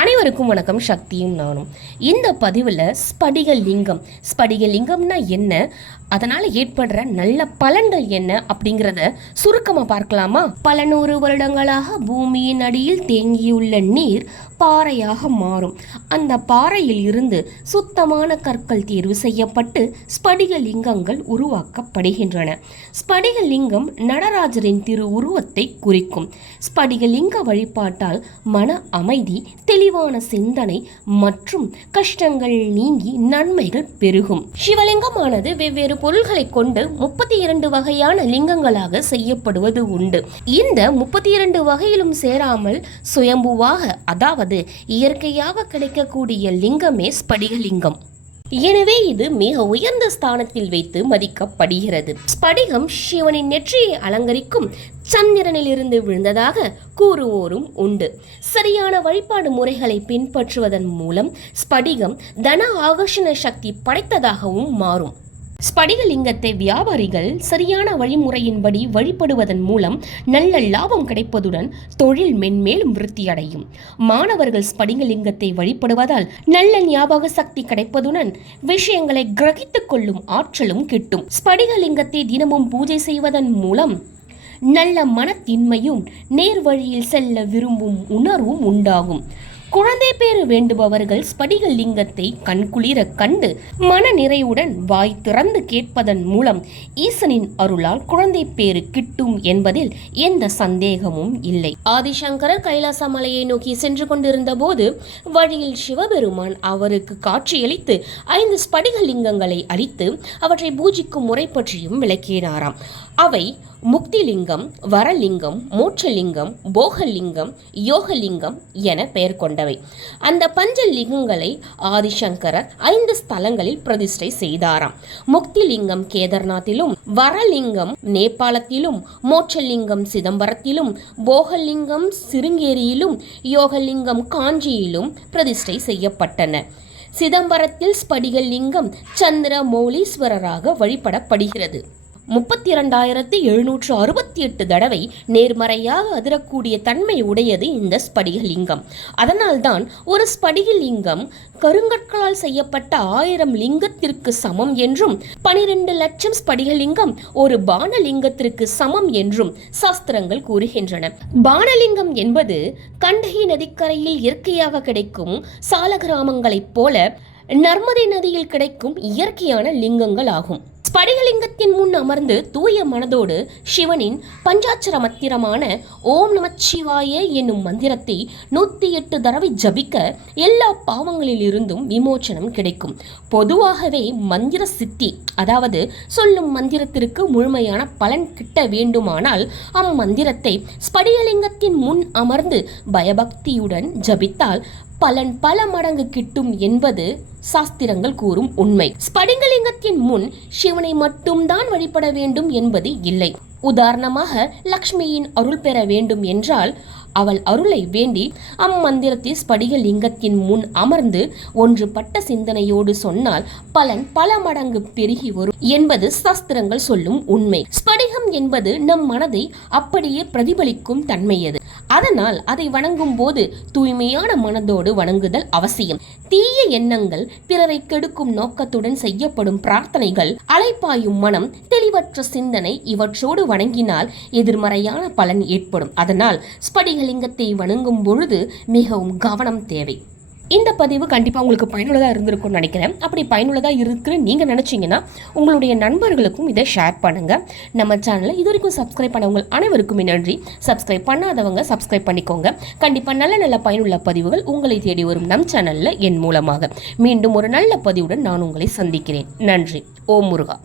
அனைவருக்கும் வணக்கம். சக்தியும் நானும். இந்த பதிவில் ஸ்படிகலிங்கம்னா என்ன, அதனால் ஏற்படுற நல்ல பலன்கள் என்ன அப்படிங்கிறத சுருக்கமாக பார்க்கலாமா? பல நூறு வருடங்களாக பூமியின் அடியில் தேங்கியுள்ள நீர் பாறையாக மாறும். அந்த பாறையில் இருந்து சுத்தமான கற்கள் தேர்வு செய்யப்பட்டு ஸ்படிகலிங்கங்கள் உருவாக்கப்படுகின்றன. ஸ்படிகலிங்கம் நடராஜரின் திரு உருவத்தை குறிக்கும். ஸ்படிகலிங்க வழிபாட்டால் மன அமைதி, தெளிவான சிந்தனை மற்றும் கஷ்டங்கள் நீங்கி நன்மைகள் பெருகும். சிவலிங்கமானது வெவ்வேறு பொருள்களை கொண்டு 32 வகையான லிங்கங்களாக செய்யப்படுவது உண்டு. இந்த 32 வகையிலும் சேராமல் சுயம்புவாக, அதாவது இயற்கையாக கிடைக்கக்கூடிய லிங்கமே ஸ்படிகலிங்கம். எனவே இது மிக உயர்ந்த ஸ்தானத்தில் வைத்து மதிக்கப்படுகிறது. ஸ்படிகம் சிவனின் நெற்றியை அலங்கரிக்கும் சந்திரனிலிருந்து விழுந்ததாக கூறுவோரும் உண்டு. சரியான வழிபாடு முறைகளை பின்பற்றுவதன் மூலம் ஸ்படிகம் தன ஆகர்ஷண சக்தி படைத்ததாகவும் மாறும். ஸ்படிகலிங்கத்தை வியாபாரிகள் சரியான வழிமுறையின்படி வழிபடுவதன் மூலம் நல்ல லாபம் கிடைப்பதுடன் தொழில் மென்மேலும் விருத்தியடையும். மாணவர்கள் ஸ்படிகலிங்கத்தை வழிபடுவதால் நல்ல ஞாபக சக்தி கிடைப்பதுடன் விஷயங்களை கிரகித்துக் கொள்ளும் ஆற்றலும் கிட்டும். ஸ்படிகலிங்கத்தை தினமும் பூஜை செய்வதன் மூலம் நல்ல மனத்தின்மையும் நேர் வழியில் செல்ல விரும்பும் உணர்வும் உண்டாகும். குழந்தை பேறு வேண்டுபவர்கள் ஸ்படிகலிங்கத்தை கண்குளிர கண்டு மன நிறைவுடன் வாய் திறந்து கேட்பதன் மூலம் ஈசனின் அருளால் குழந்தை பேறு கிட்டும் என்பதில் எந்த சந்தேகமும் இல்லை. ஆதிசங்கரர் கைலாச மலையை நோக்கி சென்று கொண்டிருந்த போது வழியில் சிவபெருமான் அவருக்கு காட்சியளித்து 5 ஸ்படிகலிங்கங்களை அளித்து அவற்றை பூஜிக்கும் முறை பற்றியும் விளக்கினாராம். அவை முக்திலிங்கம், வரலிங்கம், மோட்சலிங்கம், போகலிங்கம், யோகலிங்கம் என பெயர் கொண்டவை. அந்த பஞ்சலிங்கங்களை ஆதிசங்கரர் 5 ஸ்தலங்களில் பிரதிஷ்டை செய்தாராம். முக்திலிங்கம் கேதார்நாத்திலும், வரலிங்கம் நேபாளத்திலும், மோட்சலிங்கம் சிதம்பரத்திலும், போகலிங்கம் சிருங்கேரியிலும், யோகலிங்கம் காஞ்சியிலும் பிரதிஷ்டை செய்யப்பட்டன. சிதம்பரத்தில் ஸ்படிகலிங்கம் சந்திரமௌலீஸ்வரராக வழிபடப்படுகிறது. 32,768 தடவை நேர்மறையாக அதிரக்கூடிய தன்மை உடையது இந்த ஸ்படிகலிங்கம். அதனால்தான் ஒரு ஸ்படிகலிங்கம் கருங்கற்களால் செய்யப்பட்ட 1000 லிங்கத்திற்கு சமம் என்றும் 12 லட்சம் ஸ்படிகலிங்கம் ஒரு பானலிங்கத்திற்கு சமம் என்றும் சாஸ்திரங்கள் கூறுகின்றன. பானலிங்கம் என்பது கண்டகி நதிக்கரையில் இயற்கையாக கிடைக்கும் சால கிராமங்களைப் போல நர்மதை நதியில் கிடைக்கும் இயற்கையான லிங்கங்கள் ஆகும். ஸ்படிகலிங்கத்தின் முன் அமர்ந்து தூய மனதோடு சிவனின் பஞ்சாட்சர மந்திரமான ஓம் நமச்சிவாய என்னும் மந்திரத்தை 108 தடவை ஜபிக்க எல்லா பாவங்களில் இருந்தும் விமோச்சனம் கிடைக்கும். பொதுவாகவே மந்திர சித்தி, அதாவது சொல்லும் மந்திரத்திற்கு முழுமையான பலன் கிட்ட வேண்டுமானால் அம்மந்திரத்தை ஸ்படிகலிங்கத்தின் முன் அமர்ந்து பயபக்தியுடன் ஜபித்தால் பலன் பல மடங்கு கிட்டும் என்பது சாஸ்திரங்கள் கூறும் உண்மை. ஸ்படிகலிங்கத்தின் முன் சிவனை மட்டும்தான் வழிபட வேண்டும் என்பது இல்லை. உதாரணமாக லக்ஷ்மியின் அருள் பெற வேண்டும் என்றால் அவள் அருளை வேண்டி அம்மந்திரத்தை ஸ்படிகலிங்கத்தின் முன் அமர்ந்து ஒன்றுபட்ட சிந்தனையோடு சொன்னால் பலன் பல மடங்கு பெருகி வரும் என்பது சாஸ்திரங்கள் சொல்லும் உண்மை. ஸ்படிகம் என்பது நம் மனதை அப்படியே பிரதிபலிக்கும் தன்மையது. அதனால் அதை வணங்கும் போது தூய்மையான மனதோடு வணங்குதல் அவசியம். தீய எண்ணங்கள், பிறரை கெடுக்கும் நோக்கத்துடன் செய்யப்படும் பிரார்த்தனைகள், அலைப்பாயும் மனம், தெளிவற்ற சிந்தனை இவற்றோடு வணங்கினால் எதிர்மறையான பலன் ஏற்படும். அதனால் ஸ்படிகலிங்கத்தை வணங்கும் பொழுது மிகவும் கவனம் தேவை. இந்த பதிவு கண்டிப்பாக உங்களுக்கு பயனுள்ளதாக இருந்திருக்கும்னு நினைக்கிறேன். அப்படி பயனுள்ளதாக இருக்குன்னு நீங்கள் நினச்சிங்கன்னா உங்களுடைய நண்பர்களுக்கும் இதை ஷேர் பண்ணுங்கள். நம்ம சேனலை இது வரைக்கும் சப்ஸ்கிரைப் பண்ணவங்க அனைவருக்குமே நன்றி. சப்ஸ்கிரைப் பண்ணாதவங்க சப்ஸ்கிரைப் பண்ணிக்கோங்க. கண்டிப்பாக நல்ல நல்ல பயனுள்ள பதிவுகள் உங்களை தேடி வரும் நம் சேனலில் என் மூலமாக. மீண்டும் ஒரு நல்ல பதிவுடன் நான் உங்களை சந்திக்கிறேன். நன்றி. ஓம் முருகா.